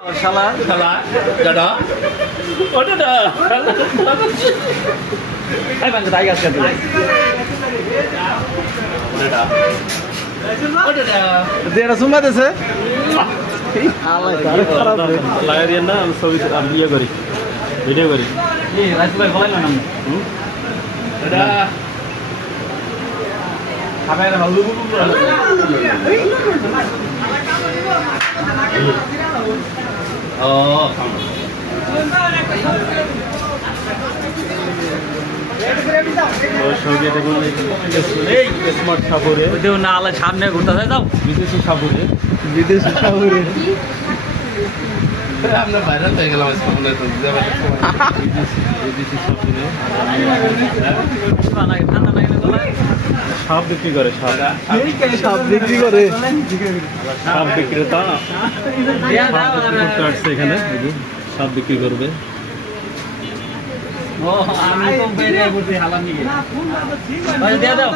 শালা শালা দাদা ও দাদা এই বাঙ্গা তাই গাছ কাটে দাদা ও দাদা যেটা সুমা দেছে লাগাই দিয়ে না ছবি আমি ইয়ে করি ভিডিও করি রাইস ভাই বলাই না দাদা খাবে না হলু ও স্মার্ট সাপুরে না আলা সামনে ঘুরতে যাও বিদেশি সাপুরে আমরা ভাইরাল হয়ে গেলাম সাপ বিক্রি করে সব বিক্রি করে সাপ বিক্রেতা এখানে সাপ বিক্রি করবে ও আমি তো বেরিয়ে বলছি হালাম নিয়ে দাও